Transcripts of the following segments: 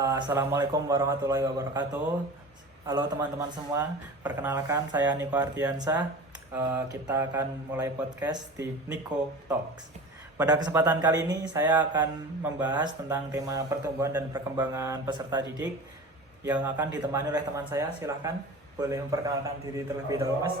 Assalamualaikum warahmatullahi wabarakatuh. Halo teman-teman semua, perkenalkan saya Niko Ardiansyah. Kita akan mulai podcast di Niko Talks. Pada kesempatan kali ini saya akan membahas tentang tema pertumbuhan dan perkembangan peserta didik yang akan ditemani oleh teman saya. Silahkan, boleh memperkenalkan diri terlebih dahulu, Mas.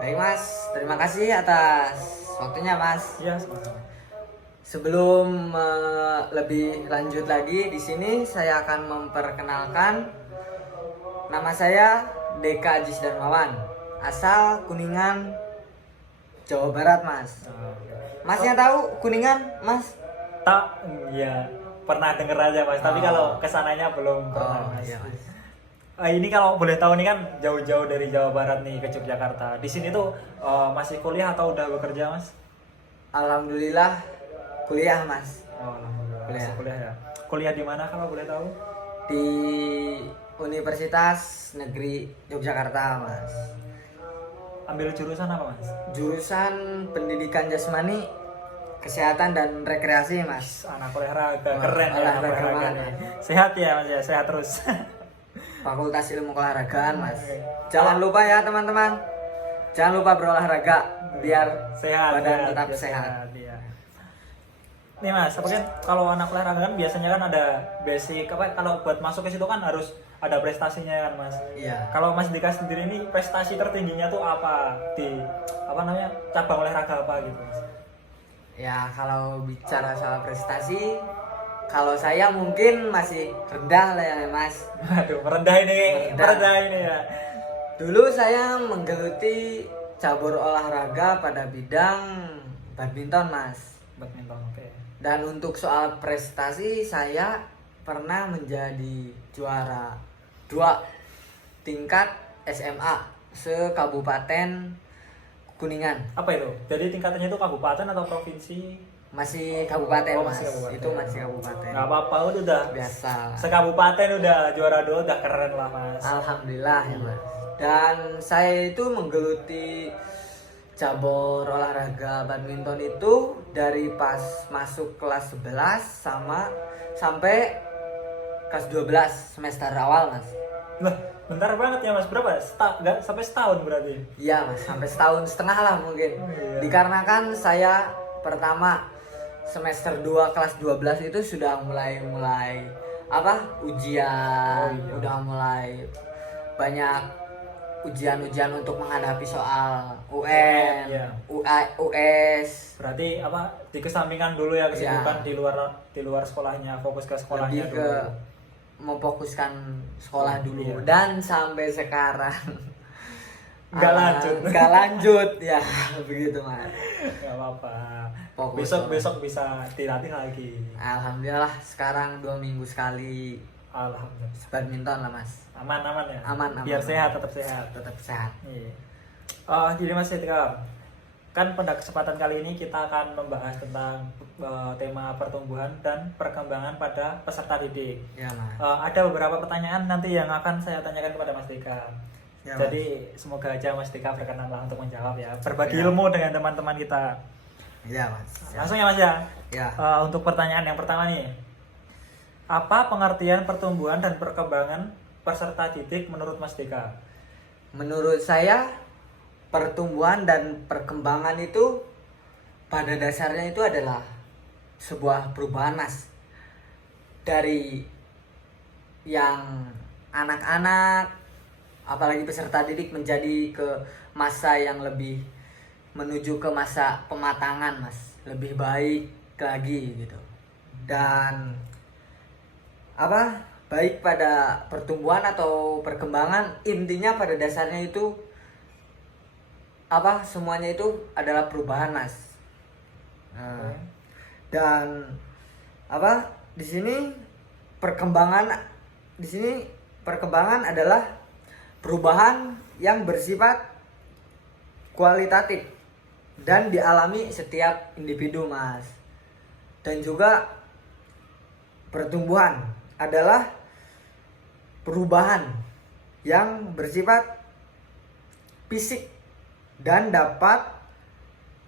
Baik Mas, terima kasih atas waktunya Mas. Ya, sama-sama. Sebelum lebih lanjut lagi di sini saya akan memperkenalkan nama saya Deka Ajis Darmawan, asal Kuningan, Jawa Barat Mas. Masnya tahu Kuningan Mas? Tak, ya pernah denger aja Mas, tapi kalau kesananya belum pernah Mas. Iya, Mas. Ini kalau boleh tahu nih kan jauh-jauh dari Jawa Barat nih ke Yogyakarta. Di sini tuh masih kuliah atau udah bekerja Mas? Alhamdulillah kuliah Mas. Alhamdulillah. Kuliah. Masih kuliah ya. Kuliah di mana kalau boleh tahu? Di Universitas Negeri Yogyakarta Mas. Ambil jurusan apa Mas? Jurusan Pendidikan Jasmani, Kesehatan dan Rekreasi Mas. Anak olahraga, Wah, keren ya anak olahraga olahraga banget. nih. Sehat ya Mas ya, sehat terus. Fakultas Ilmu Keolahragaan Mas. Jangan lupa ya teman-teman, jangan lupa berolahraga biar Sehat, badan ya, tetap biar sehat. Ya. Nih Mas, tapi kan kalau anak olahraga kan biasanya kan ada basic apa, kalau buat masuk ke situ kan harus ada prestasinya kan Mas. Iya. Kalau Mas Dika sendiri ini prestasi tertingginya tuh apa di apa namanya cabang olahraga apa gitu Mas? Ya kalau bicara soal prestasi, kalau saya mungkin masih rendah lah ya Mas. Aduh, merendah ini, merendah ini ya. Dulu saya menggeluti cabur olahraga pada bidang badminton Mas. Badminton, oke. Dan untuk soal prestasi, saya pernah menjadi juara 2 tingkat SMA se-Kabupaten Kuningan. Apa itu? Jadi tingkatannya itu kabupaten atau provinsi? Masih kabupaten Oh, Mas. masih kabupaten. Itu masih kabupaten. Gak apa-apa, udah Biasa. sekabupaten udah juara 2 udah keren lah Mas. Alhamdulillah ya Mas. Dan saya itu menggeluti cabur olahraga badminton itu dari pas masuk kelas 11 sampai kelas 12 semester awal Mas. Nah, bentar banget ya Mas, berapa? Nggak sampai setahun berarti? Iya Mas, sampai setahun setengah lah mungkin. Oh, iya. Dikarenakan saya pertama semester 2 kelas 12 itu sudah mulai ujian, Oh, iya. udah mulai banyak ujian-ujian untuk menghadapi soal UN, Iya. US. Berarti apa? Dikesampingkan dulu ya kesibukan Iya. di luar sekolahnya, fokus ke sekolahnya Lebih dulu. ke memfokuskan sekolah dulu. Iya. Dan sampai sekarang Nggak lanjut. nggak lanjut ya begitu Mas. Gak apa-apa. Fokus Besok bisa dilatih lagi. Alhamdulillah sekarang 2 minggu sekali Alhamdulillah. badminton lah Mas. Aman ya. Aman. Biar sehat, tetap sehat. Tetap sehat. Iya. Jadi Mas Tika, kan pada kesempatan kali ini kita akan membahas tentang tema pertumbuhan dan perkembangan pada peserta didik. Ya Mas. Ada beberapa pertanyaan nanti yang akan saya tanyakan kepada Mas Tika. Ya, Jadi semoga aja Mas Tika berkenan lah untuk menjawab ya. Berbagi Ya. ilmu dengan teman-teman kita. Iya Mas. Langsung ya Mas ya. Ya. Untuk pertanyaan yang pertama nih. Apa pengertian pertumbuhan dan perkembangan peserta didik menurut Mas Tika? Menurut saya pertumbuhan dan perkembangan itu pada dasarnya itu adalah sebuah perubahan Mas. Dari yang anak-anak apalagi peserta didik menjadi ke masa yang lebih menuju ke masa pematangan Mas, lebih baik lagi gitu. Dan baik pada pertumbuhan atau perkembangan, intinya pada dasarnya itu semuanya itu adalah perubahan Mas. Dan di sini perkembangan adalah perubahan yang bersifat kualitatif dan dialami setiap individu Mas. Dan juga pertumbuhan adalah perubahan yang bersifat fisik dan dapat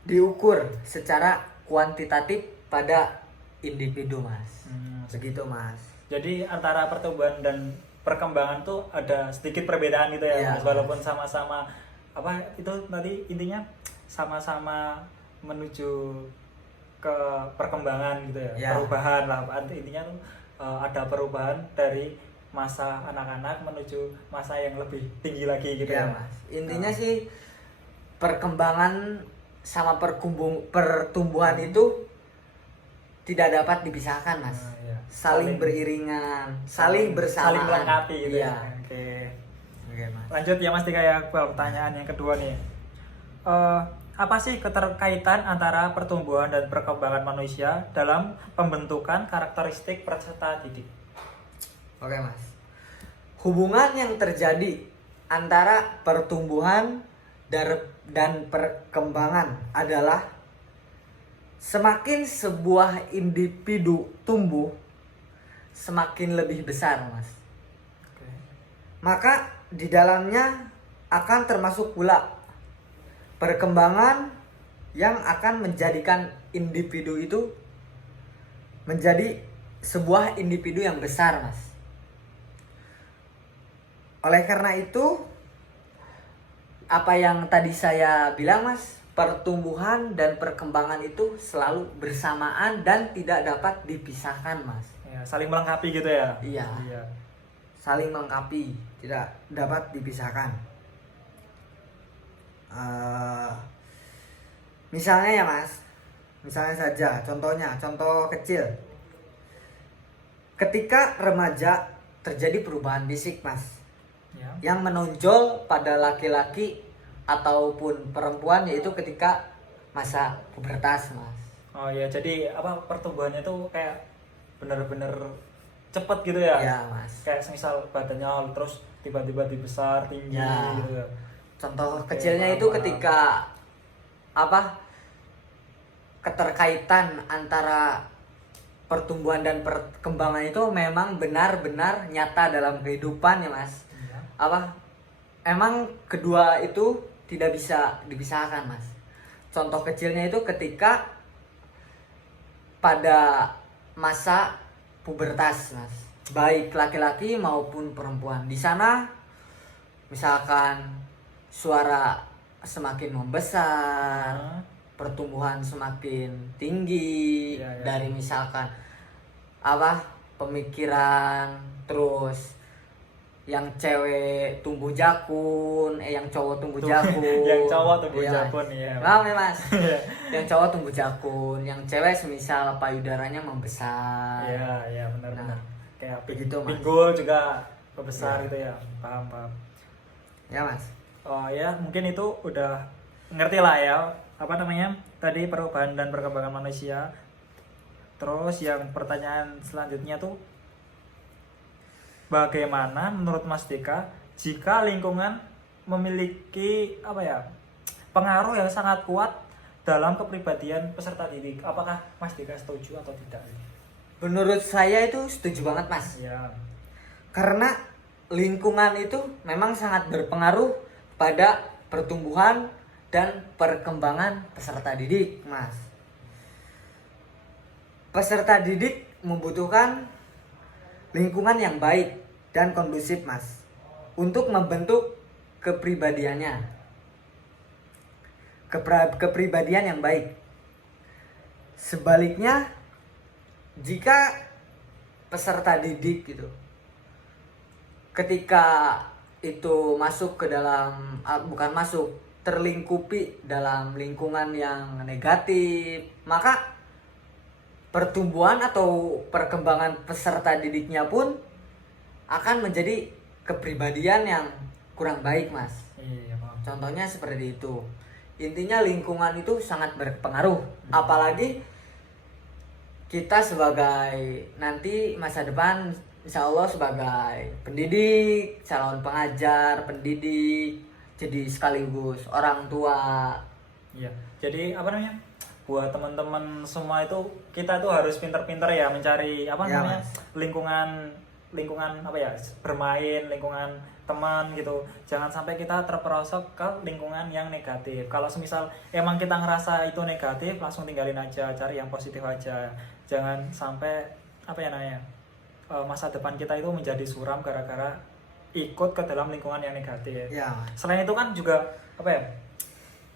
diukur secara kuantitatif pada individu Mas. Begitu Mas. Jadi antara pertumbuhan dan perkembangan tuh ada sedikit perbedaan gitu ya, Iya, Mas. Walaupun sama-sama apa itu tadi intinya sama-sama menuju ke perkembangan gitu ya, Ya. perubahan lah. Intinya tuh ada perubahan dari masa anak-anak menuju masa yang lebih tinggi lagi gitu Ya ya. mas, intinya sih perkembangan sama pertumbuhan itu tidak dapat dipisahkan mas. Nah, iya. Saling beriringan, saling bersamaan. saling melengkapi gitu Iya. ya. Oke. Oke mas. Lanjut ya Mas Dika ya, pertanyaan yang kedua nih. Apa sih keterkaitan antara pertumbuhan dan perkembangan manusia dalam pembentukan karakteristik peserta didik? Oke mas. Hubungan yang terjadi antara pertumbuhan dan perkembangan adalah semakin sebuah individu tumbuh, semakin lebih besar mas. Oke. Maka di dalamnya akan termasuk pula perkembangan yang akan menjadikan individu itu menjadi sebuah individu yang besar mas. Oleh karena itu, apa yang tadi saya bilang mas, pertumbuhan dan perkembangan itu selalu bersamaan dan tidak dapat dipisahkan mas. Ya, saling melengkapi gitu ya. Iya. Iya. Saling melengkapi, tidak dapat dipisahkan. Misalnya ya mas, misalnya saja contoh kecil. Ketika remaja terjadi perubahan fisik mas, Ya. yang menonjol pada laki-laki ataupun perempuan yaitu ketika masa pubertas mas. Oh ya, jadi apa pertumbuhannya tuh kayak bener-bener cepet gitu ya. Ya mas. Kayak misal badannya terus tiba-tiba dibesar tinggi Ya. gitu ya. Contoh Oke, kecilnya itu paham. ketika apa keterkaitan antara pertumbuhan dan perkembangan itu memang benar-benar nyata dalam kehidupan ya mas. Iya. Apa emang kedua itu tidak bisa dipisahkan mas. Contoh kecilnya itu ketika pada masa pubertas mas, baik laki-laki maupun perempuan. Di sana misalkan suara semakin membesar, Nah, pertumbuhan semakin tinggi, Iya, iya. dari misalkan apa pemikiran, terus yang cewek tumbuh jakun, yang cowok tumbuh jakun, yang cowok tumbuh Iya. jakun ya. Paham ya mas? Yang cowok tumbuh jakun, yang cewek semisal payudaranya membesar. Iya, iya benar-benar. Nah, Kayak begitu, Mas. pinggul juga besar Iya. gitu ya. Paham, paham. Ya mas. Oh ya, mungkin itu udah ngerti lah ya, apa namanya tadi perubahan dan perkembangan manusia. Terus yang pertanyaan selanjutnya tuh, bagaimana menurut Mas Dika jika lingkungan memiliki apa ya pengaruh yang sangat kuat dalam kepribadian peserta didik? Apakah Mas Dika setuju atau tidak? Menurut saya itu setuju banget mas. Ya, Karena lingkungan itu memang sangat berpengaruh pada pertumbuhan dan perkembangan peserta didik, Mas. Peserta didik membutuhkan lingkungan yang baik dan kondusif, Mas, untuk membentuk kepribadiannya. Kepribadian yang baik. Sebaliknya, jika peserta didik gitu ketika itu masuk ke dalam bukan masuk terlingkupi dalam lingkungan yang negatif, maka pertumbuhan atau perkembangan peserta didiknya pun akan menjadi kepribadian yang kurang baik, Mas. iya paham. Contohnya seperti itu. Intinya lingkungan itu sangat berpengaruh, apalagi kita sebagai nanti masa depan insya Allah sebagai pendidik, calon pengajar, pendidik, jadi sekaligus orang tua. Iya. Jadi apa namanya? Buat teman-teman semua itu kita tuh harus pinter-pinter ya mencari apa Ya, namanya? Mas. lingkungan apa ya? Bermain, lingkungan teman gitu. Jangan sampai kita terperosok ke lingkungan yang negatif. Kalau semisal emang kita ngerasa itu negatif, langsung tinggalin aja, cari yang positif aja. Jangan sampai apa ya namanya? masa depan kita itu menjadi suram gara-gara ikut ke dalam lingkungan yang negatif. Ya, Mas. Selain itu kan juga apa ya?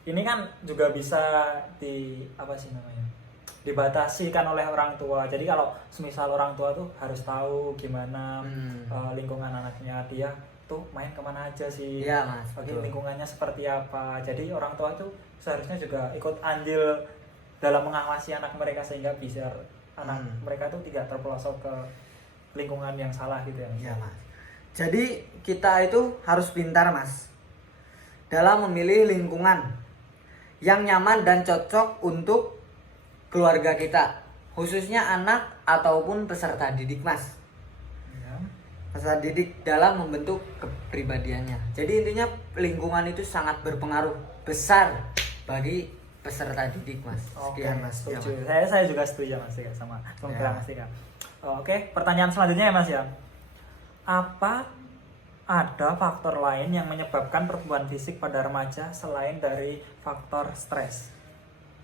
Ini kan juga bisa apa sih namanya? Dibatasi kan oleh orang tua. Jadi kalau semisal orang tua tuh harus tahu gimana lingkungan anaknya, dia tuh main kemana aja sih, Iya, Mas, betul. lingkungannya seperti apa. Jadi orang tua tuh seharusnya juga ikut andil dalam mengawasi anak mereka sehingga bisa anak mereka tuh tidak terpelosok ke lingkungan yang salah gitu ya. Iya, Mas. Jadi kita itu harus pintar, Mas, dalam memilih lingkungan yang nyaman dan cocok untuk keluarga kita, khususnya anak ataupun peserta didik, Mas. Ya. Peserta didik dalam membentuk kepribadiannya. Jadi intinya lingkungan itu sangat berpengaruh besar bagi peserta didik, Mas. Sekian, Mas. Ya, Setuju. Mas. Saya juga setuju Mas Tika sama pemikiran Ya. Mas Tika. Oke, pertanyaan selanjutnya ya Mas ya. Apa ada faktor lain yang menyebabkan pertumbuhan fisik pada remaja selain dari faktor stres?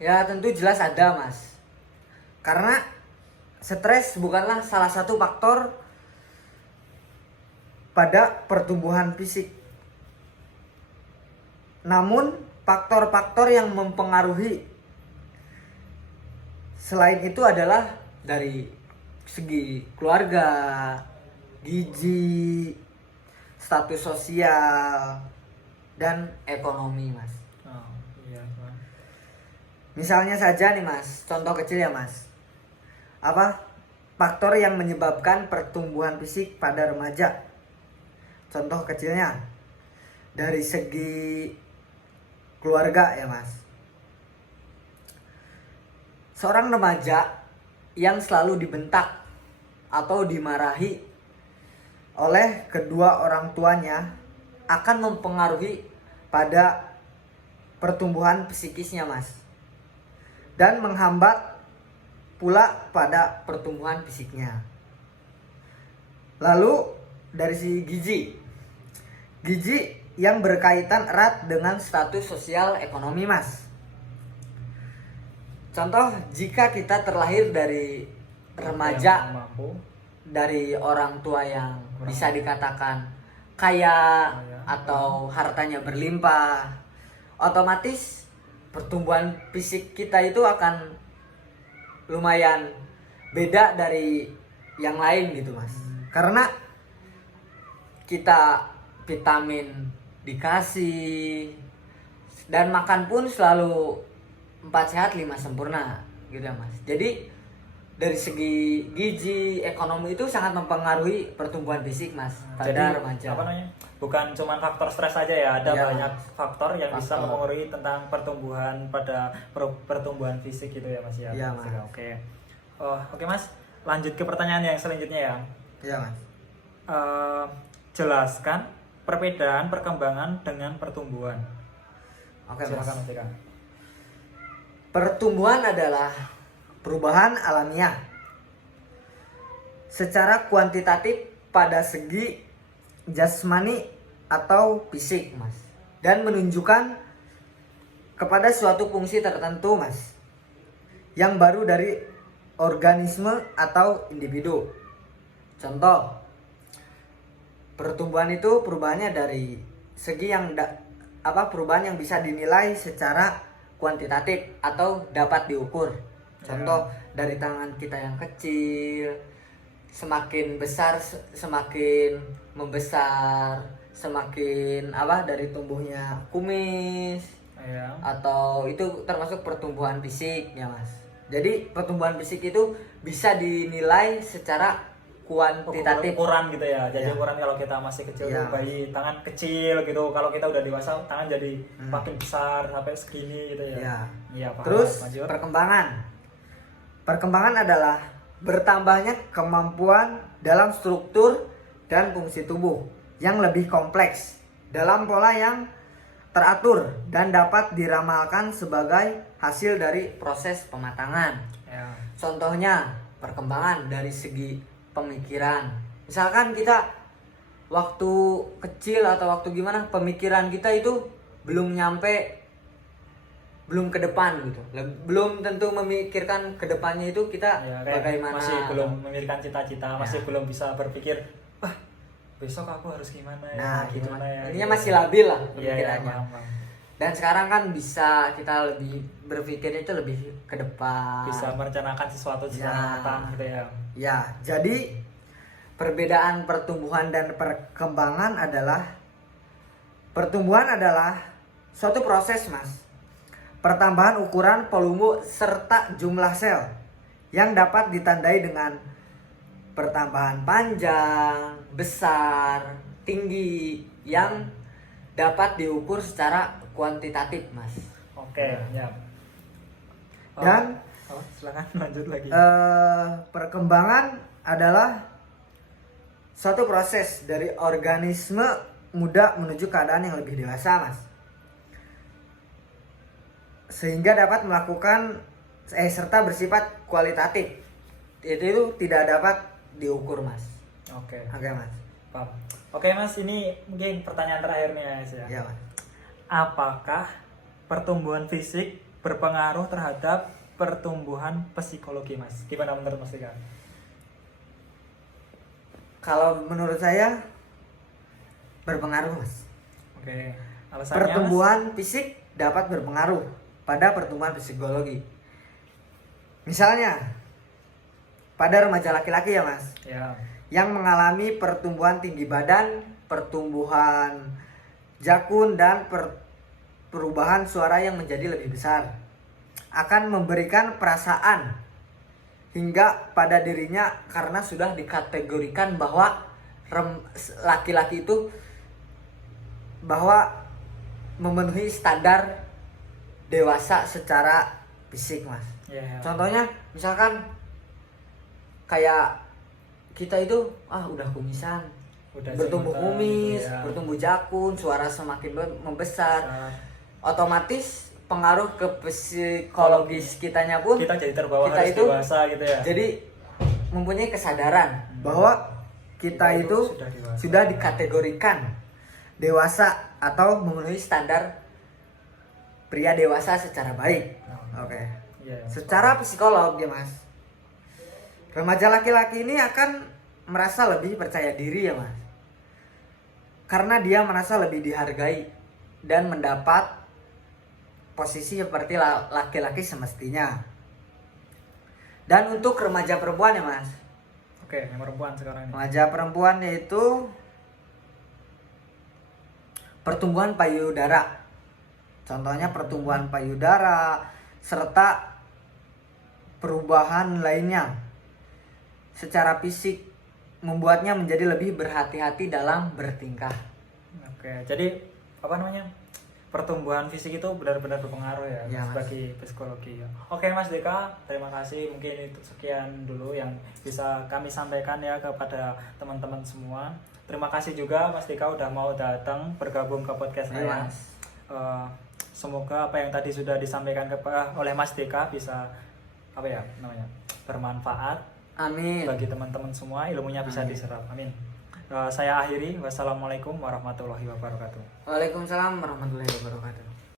Ya, tentu jelas ada, Mas. Karena stres bukanlah salah satu faktor pada pertumbuhan fisik. Namun, faktor-faktor yang mempengaruhi selain itu adalah dari segi keluarga, gizi, status sosial, dan ekonomi, Mas. Oh, iya, Bang. Misalnya saja nih, Mas, contoh kecil ya, Mas. Apa faktor yang menyebabkan pertumbuhan fisik pada remaja? Contoh kecilnya dari segi keluarga ya, Mas. Seorang remaja yang selalu dibentak atau dimarahi oleh kedua orang tuanya akan mempengaruhi pada pertumbuhan psikisnya, Mas, dan menghambat pula pada pertumbuhan fisiknya. Lalu dari si gizi yang berkaitan erat dengan status sosial ekonomi, Mas. Contoh, jika kita terlahir dari remaja Yang mampu. dari orang tua yang bisa dikatakan kaya atau hartanya berlimpah, otomatis pertumbuhan fisik kita itu akan lumayan beda dari yang lain gitu, Mas. Karena kita vitamin dikasih dan makan pun selalu 4 sehat 5 sempurna gitu ya, Mas. Jadi dari segi gizi, ekonomi itu sangat mempengaruhi pertumbuhan fisik, Mas, pada Jadi remaja. apa namanya? Bukan cuma faktor stres saja ya, ada Iya, banyak faktor yang bisa faktor. mempengaruhi tentang pertumbuhan pada pertumbuhan fisik gitu ya Mas ya. Iya, Mas. Oke. Oke Mas, lanjut ke pertanyaan yang selanjutnya ya. Iya, Mas. Jelaskan perbedaan perkembangan dengan pertumbuhan. Oke, Mas. Silakan Mas Eka. Pertumbuhan adalah perubahan alamiah secara kuantitatif pada segi jasmani atau fisik, Mas, dan menunjukkan kepada suatu fungsi tertentu, Mas, yang baru dari organisme atau individu. Contoh, pertumbuhan itu perubahannya dari segi yang perubahan yang bisa dinilai secara kuantitatif atau dapat diukur. Contoh, dari tangan kita yang kecil semakin besar, semakin membesar, semakin dari tumbuhnya kumis, Ya. atau itu termasuk pertumbuhan fisik ya, Mas. Jadi pertumbuhan fisik itu bisa dinilai secara kuantitatif. Ukuran gitu ya. Jadi Ya. ukuran kalau kita masih kecil Ya. tuh bayi tangan kecil gitu. Kalau kita udah dewasa tangan jadi makin besar sampai segini gitu ya. Ya. Iya, paham. Terus Lanjut. perkembangan adalah bertambahnya kemampuan dalam struktur dan fungsi tubuh yang lebih kompleks dalam pola yang teratur dan dapat diramalkan sebagai hasil dari proses pematangan. Ya. Contohnya perkembangan dari segi pemikiran. Misalkan kita waktu kecil atau waktu gimana, pemikiran kita itu belum belum ke depan gitu. Belum tentu memikirkan ke depannya itu kita Ya, kayak bagaimana. masih belum memiliki cita-cita, masih Ya. belum bisa berpikir, wah besok aku harus gimana ya, Nah, gitu. gimana ya. Ininya gitu. masih labil lah Iya, iya, pemikirannya. paham, paham. Dan sekarang kan bisa kita lebih berpikirnya itu lebih ke depan. Bisa merencanakan sesuatu secara Ya. matang gitu ya. Ya, jadi perbedaan pertumbuhan dan perkembangan adalah suatu proses, Mas. Pertambahan ukuran volume serta jumlah sel yang dapat ditandai dengan pertambahan panjang, besar, tinggi yang dapat diukur secara kuantitatif, Mas. Oke, ya. Oh, Dan silakan lanjut lagi. perkembangan adalah suatu proses dari organisme muda menuju keadaan yang lebih dewasa, Mas. Sehingga dapat melakukan serta bersifat kualitatif. Itu tidak dapat diukur, Mas. Oke, Oke, Mas. paham. Oke Mas, ini mungkin pertanyaan terakhir nih ya, Mas ya. Iya, Mas. Apakah pertumbuhan fisik berpengaruh terhadap pertumbuhan psikologi, Mas? Gimana menurut Mas Dika? Kalau menurut saya berpengaruh, Mas. Oke, alasannya Pertumbuhan fisik dapat berpengaruh pada pertumbuhan psikologi. Misalnya pada remaja laki-laki ya, Mas, Mas? Ya. yang mengalami pertumbuhan tinggi badan, pertumbuhan jakun dan perubahan suara yang menjadi lebih besar akan memberikan perasaan hingga pada dirinya karena sudah dikategorikan bahwa laki-laki itu bahwa memenuhi standar dewasa secara fisik, Mas. Ya. Contohnya misalkan kayak kita itu udah kumisan, Udah bertumbuh jenggotan kumis, gitu ya. bertumbuh jakun, suara semakin membesar, Saat otomatis pengaruh ke psikologis kitanya pun kita jadi terbawa kita harus itu dewasa gitu ya. jadi mempunyai kesadaran bahwa kita itu sudah dewasa. sudah dikategorikan dewasa atau memenuhi standar pria dewasa secara baik. Oke. Iya. Secara psikolog ya, Mas, remaja laki-laki ini akan merasa lebih percaya diri ya, Mas, karena dia merasa lebih dihargai dan mendapat posisi seperti laki-laki semestinya. Dan untuk remaja perempuan ya, Mas, Oke, yang perempuan sekarang ini. remaja perempuan yaitu pertumbuhan payudara. Contohnya pertumbuhan payudara serta perubahan lainnya secara fisik membuatnya menjadi lebih berhati-hati dalam bertingkah. Oke, jadi apa namanya? Pertumbuhan fisik itu benar-benar berpengaruh ya, Ya, Mas. bagi psikologi ya. Oke Mas Deka, terima kasih. Mungkin itu sekian dulu yang bisa kami sampaikan ya kepada teman-teman semua. Terima kasih juga Mas Deka udah mau datang bergabung ke podcast Iya, saya. Mas. Semoga apa yang tadi sudah disampaikan oleh Mas Deka bisa apa ya namanya bermanfaat Amin. bagi teman-teman semua, ilmunya bisa Amin. diserap. Amin. Saya akhiri. Wassalamualaikum warahmatullahi wabarakatuh. Waalaikumsalam warahmatullahi wabarakatuh.